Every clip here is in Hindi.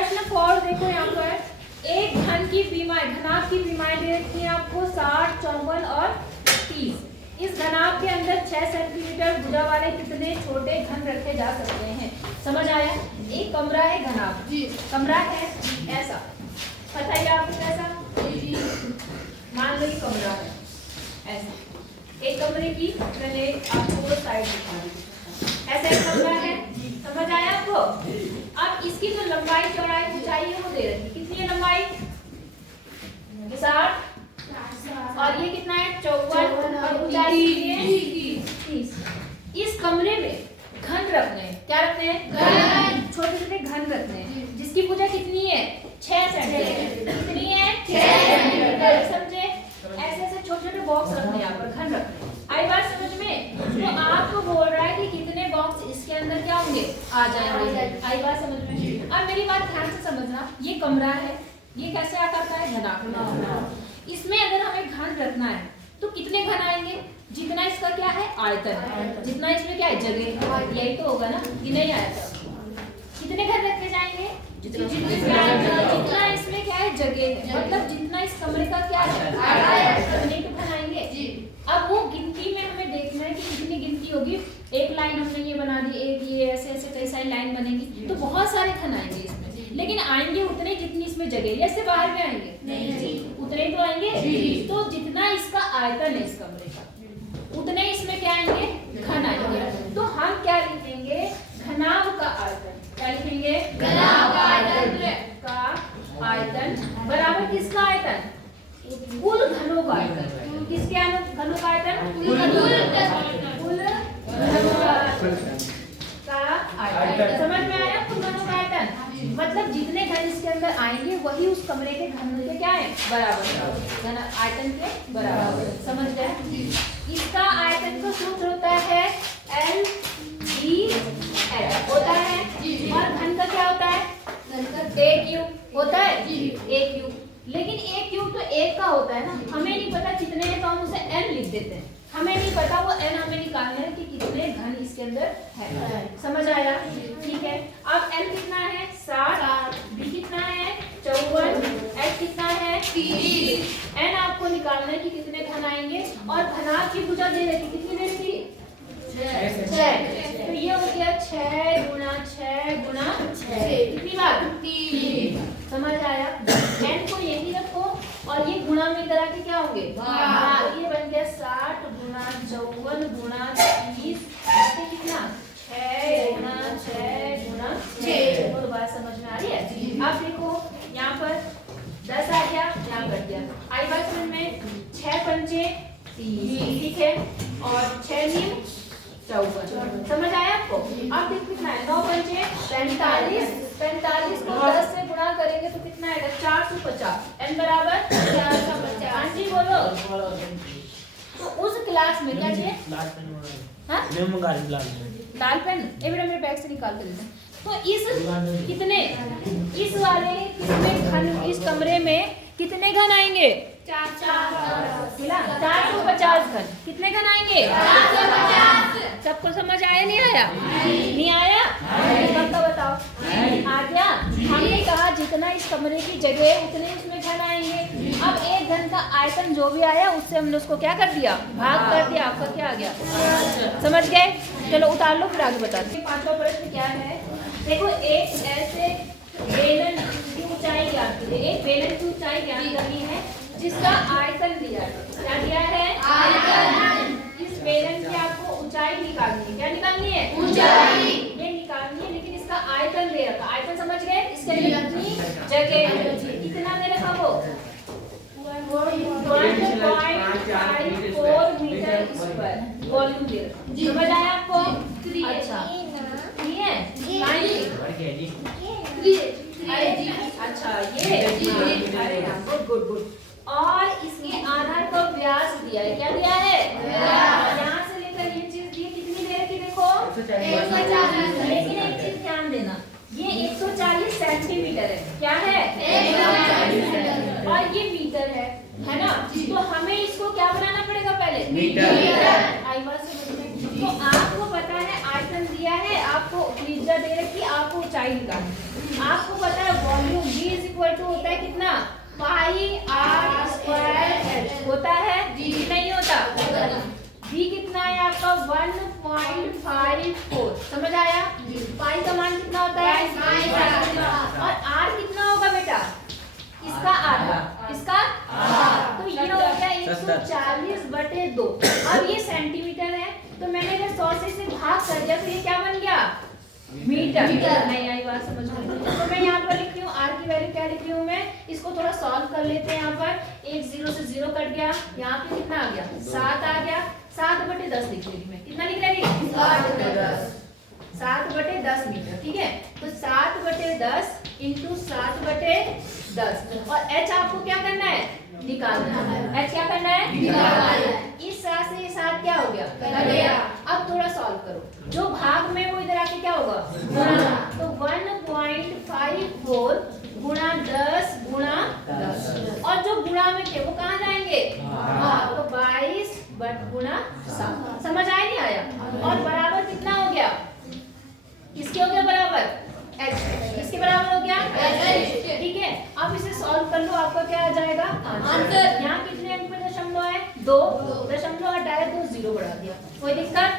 प्रश्न फॉर देखो यहाँ पर एक घन की विमाएं, घनाभ की विमाएं दे रखी है आपको 60, 54 और 30। इस घनाभ के अंदर 6 सेंटीमीटर भुजा वाले कितने छोटे घन रखे जा सकते हैं? समझ आया? एक कमरा है घनाभ जी, कमरा है ऐसा, बताइए आपको कैसा? मान लो ये कमरा है ऐसा, एक कमरे की मैंने आपको साइड दिखा दी, ऐसा एक कमरा है, समझ आया आपको? अब इसकी जो लंबाई चौड़ाई ऊंचाई है वो दे रखी है, कितनी है लंबाई? 60 और ये कितना है? 54 और ऊंचाई कितनी है? 30। इस कमरे में घन रखने हैं, क्या रखने हैं? घन, छोटे छोटे घन रखने हैं, जिसकी भुजा कितनी है? 6 सेंटीमीटर। कितनी है? 6 सेंटीमीटर। समझे? ऐसे ऐसे छोटे छोटे बॉक्स रखने हैं, यहाँ पर घन रखने हैं। आई बात समझ में? तो आपको बोल रहा है कि कितने बॉक्स इसके अंदर क्या होंगे? आ जाएंगे। आई बात समझ में? अब मेरी बात ध्यान से समझना, ये कमरा है, ये कैसे आकार का है? घनाभ। इसमें अगर हमें घन रखना है तो कितने घन आएंगे? जितना इसका क्या है? आयतन है। जितना इसमें क्या है? जगह, यही तो होगा ना, ये नहीं आया था। कितने घन रखे जाएंगे? जितना इसमें क्या है? जगह है, मतलब जितना इस कमरे का क्या है? कितने तो घन आएंगे। अब वो गिनती में हमें देखना है कि कितनी गिनती होगी। एक लाइन हमने ये बना दी, एक ये ऐसे ऐसे कई सारी लाइन बनेगी, तो बहुत सारे घन आएंगे इसमें, लेकिन आएंगे उतने जितनी इसमें जगह, ऐसे बाहर में आएंगे नहीं, उतने तो आएंगे। तो जितना इसका आयतन है इस कमरे का, उतने इसमें क्या आएंगे? घन आएंगे। तो हम क्या लिखेंगे? घनाभ का आयतन। क्या लिखेंगे? घनाभ का आयतन बराबर किसका आयतन? कुल घनों का आयतन। किसके घनों का आयतन? कुल घनों का आयतन। समझ में आया? कुल घनों का आयतन मतलब जितने घन इसके अंदर आएंगे वही उस कमरे के घन के क्या है? बराबर, घन आयतन के बराबर। समझ गए? इसका आयतन का सूत्र होता है LDH होता है, और घन का क्या होता है? A क्यूब होता है, A क्यूब। लेकिन A क्यूब तो एक का होता है ना, हमें नहीं पता कितने हैं तो हम उसे n लिख देते हैं। हमें नहीं पता वो n हमें निकालना है कि कितने घन इसके अंदर है। समझ आया? ठीक है। अब n कितना है? 60, b कितना है? 54, h कितना है? 30। n आपको निकालना है कि कितने घन आएंगे, और घनाभ की भुजा दे रखी, कितनी दे रखी? 6। तो ये हो गया 6 गुणा 6 गुणा 6, कितनी बार? 3। समझ आया? n को यही रखो और ये गुणा में करा के क्या होंगे? भाग। ये बन गया 60 गुणा 54 गुणा 30, कितना? 6 गुणा 6 गुणा 6। और बात समझ में आ रही है? अब देखो यहाँ पर 10 आ गया, यहाँ कट गया। आई बात समझ में? 6 पंचे 30, ठीक है, और 6 नीम 54। समझ आया आपको? अब देखो कितना है? 9 पंचे 45, 45 को 10 से गुणा करेंगे तो कितना आएगा? 450। n बराबर 450। हाँ जी बोलो। तो उस क्लास में क्या चाहिए? हाँ? लाल पेन? ये बेटा मेरे बैग से निकाल कर देते हैं। तो इस कितने, इस वाले कितने घन, इस कमरे में कितने घन आएंगे? 450 घन। कितने घन आएंगे? 450। सबको समझ आया नहीं आया? नहीं आया? सबका बताओ। आ गया? हमने कहा जितना इस कमरे की जगह है उतने उसमें घन आएंगे। अब एक घन का आयतन जो भी आया उससे हमने उसको क्या कर दिया? भाग कर दिया। आपका क्या आ गया? समझ गए? चलो उतार लो, फिर आगे बताते हैं। पांचवा प्रश्न क्या है? देखो, एक ऐसे बेलन की ऊंचाई ज्ञात कीजिए। एक बेलन की ऊंचाई ज्ञात करनी है जिसका आयतन दिया है। क्या दिया है? आयतन। इस बेलन की आपको ऊंचाई निकालनी है। क्या निकालनी है? ऊंचाई। ये निकालनी है, लेकिन इसका आयतन दे रखा। आयतन समझ गए? इसके लिए कितनी जगह, कितना दे रखा? वो 1.54 मीटर स्क्वायर वॉल्यूम दे रखा। समझ आया आपको? अच्छा, ठीक है। अच्छा, ये अरे गुड गुड गुड। और इसके आधार पर व्यास दिया है। क्या दिया है? यहाँ से लेकर ये चीज दी, कितनी दे रखी? देखो 140। लेकिन एक चीज ध्यान देना, ये 140 सेंटीमीटर है। क्या है? 140। और ये मीटर है ना? तो हमें इसको क्या बनाना पड़ेगा? पहले मीटर। आई बात समझ में? तो आपको पता है आयतन दिया है, आपको त्रिज्या दे रखी, आपको ऊंचाई निकालनी। आपको पता है 3r² होता है जी, नहीं होता। v कितना है आपका 1.54, समझ आया। पाई का मान कितना होता है, और r कितना होगा बेटा, इसका आधा, इसका तो ये हो गया 140/2। अब ये सेंटीमीटर है, तो मैंने अगर 100 से इसे भाग कर दिया तो ये क्या बन गया, मीटर। नहीं आई बात समझ में? तो मैं यहाँ पर लिख रही हूँ r की वैल्यू क्या लिख रही हूँ मैं, इसको थोड़ा सॉल्व कर लेते हैं। यहाँ पर 1 0 से 0 कट गया, यहाँ पे कितना आ गया, 7 आ गया। 7/10 लिख रही हूँ मैं, कितना लिख रही हूँ, 7/10 मीटर, ठीक है। तो 7/10 इंटू 7/10, और h आपको क्या करना है, निकालना है। h क्या करना है, निकालना है। इस 7 से ये 7 क्या हो गया, कट गया। अब थोड़ा सॉल्व करो, जो भाग में वो इधर आके क्या होगा, गुणा। तो 1.54 गुणा 10 गुणा 10, और जो गुणा में थे वो कहाँ जाएंगे, तो 22 गुणा 7। समझ आया नहीं आया? और बराबर कितना हो गया, किसके हो गया बराबर, h। किसके बराबर हो गया, h, ठीक है। अब इसे सॉल्व कर लो, आपका क्या आ जाएगा, आंसर। यहाँ कितने अंक पे दशमलव है, 2 दशमलव हटाया तो 0 बढ़ा दिया, कोई दिक्कत।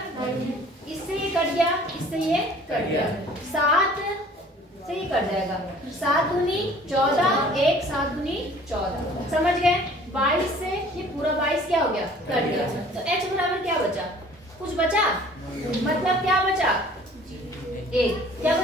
इससे ये कट गया, इससे ये कट गया, 7 से ये कट जाएगा, 7 दूनी 14, 1 7 दूनी 14, समझ गए। 22 से ये पूरा 22 क्या हो गया, कट गया। तो h बराबर क्या बचा, कुछ बचा, मतलब क्या बचा, 1, क्या